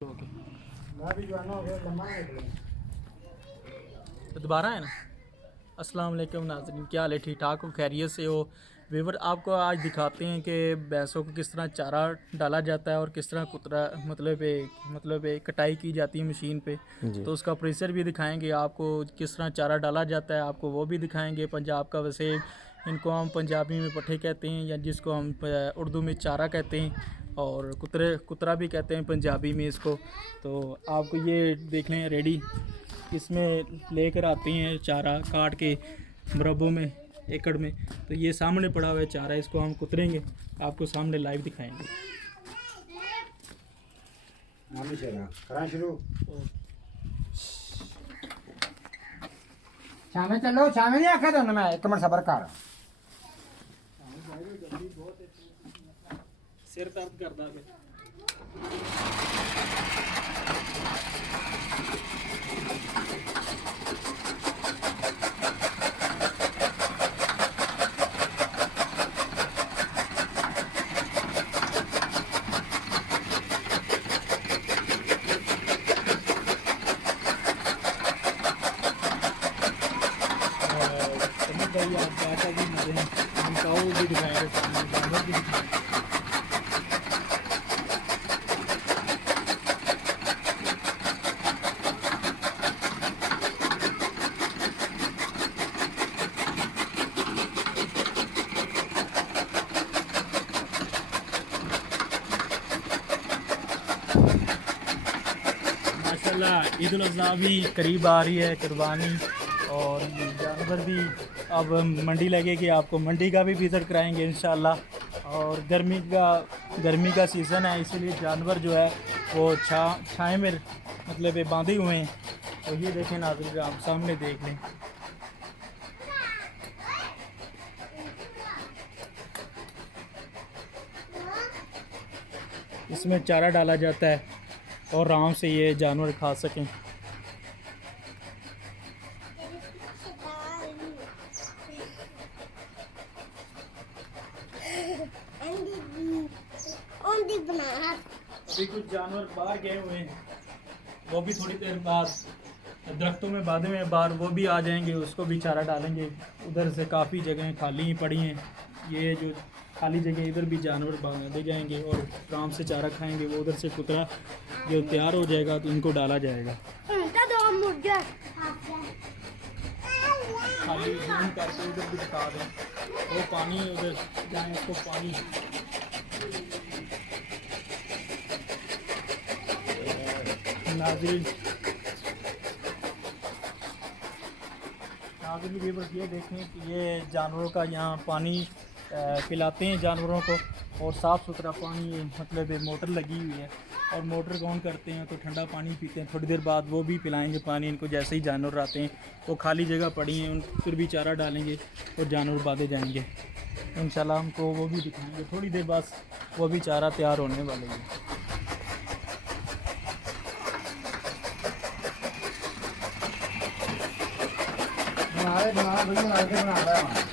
Okay तो दोबारा है ना। अस्सलाम वालेकुम नाज़रीन, क्या हाल है? ठीक ठाक हो? खैरियत से हो? वीवर आपको आज दिखाते हैं कि भैंसों को किस तरह चारा डाला जाता है और किस तरह कुतरा कटाई की जाती है मशीन पे। जी। तो उसका प्रेशर भी दिखाएंगे आपको, किस तरह चारा डाला जाता है आपको वो भी दिखाएंगे। पंजाब का वैसे इनको हम पंजाबी में पट्ठे कहते हैं या जिसको हम उर्दू में चारा कहते हैं, और कुतरा भी कहते हैं पंजाबी में इसको। तो आपको ये देख लें रेडी, इसमें लेकर आते हैं चारा काट के मुरब्बों में, एकड़ में। तो ये सामने पड़ा हुआ है चारा, इसको हम कुतरेंगे, आपको सामने लाइव दिखाएंगे। शुरू शाम चलो, शाम नहीं आखा तो मैं एक मिनट सबर कर। सिर दर्द करता है। भाई आप बाटा भी मजे हैं, हम काऊ भी दिखाएंगे, सामने जानवर भी दिखाएंगे। माशाल्लाह ईद उल अज़हा भी करीब आ रही है, कुर्बानी और जानवर भी। अब मंडी लगेगी, आपको मंडी का भी विज़िट कराएंगे इंशाल्लाह। और गर्मी का सीज़न है, इसीलिए जानवर जो है वो छाए में मतलब बांधे हुए हैं। तो ये देखें नाज़रीन, आप सामने देख लें। इसमें चारा डाला जाता है और आराम से ये जानवर खा सकें। अभी कुछ जानवर बाहर गए हुए हैं, वो भी थोड़ी देर बाद दरख्तों में बांधे हुए हैं बाहर, वो भी आ जाएंगे, उसको भी चारा डालेंगे। उधर से काफ़ी जगहें खाली ही पड़ी हैं, ये जो खाली जगह इधर भी जानवर बांधे जाएंगे और आराम से चारा खाएंगे। वो उधर से कुतरा जो तैयार हो जाएगा तो इनको डाला जाएगा। खाली जूम करके उधर भी दिखा दें, वो पानी उधर जाए, उसको पानी नाज़रीन ये बस ये देखें कि ये जानवरों का यहाँ पानी पिलाते हैं जानवरों को, और साफ़ सुथरा पानी मतलब मोटर लगी हुई है, और मोटर को ऑन करते हैं तो ठंडा पानी पीते हैं। थोड़ी देर बाद वो भी पिलाएंगे पानी इनको, जैसे ही जानवर आते हैं। वो खाली जगह पड़ी हैं, उन फिर भी चारा डालेंगे और जानवर बांधे जाएंगे इंशाल्लाह। हमको वो भी दिखाएंगे थोड़ी देर बाद, वो भी चारा तैयार होने वाले हैं। बना रहे बना रहे बना रहे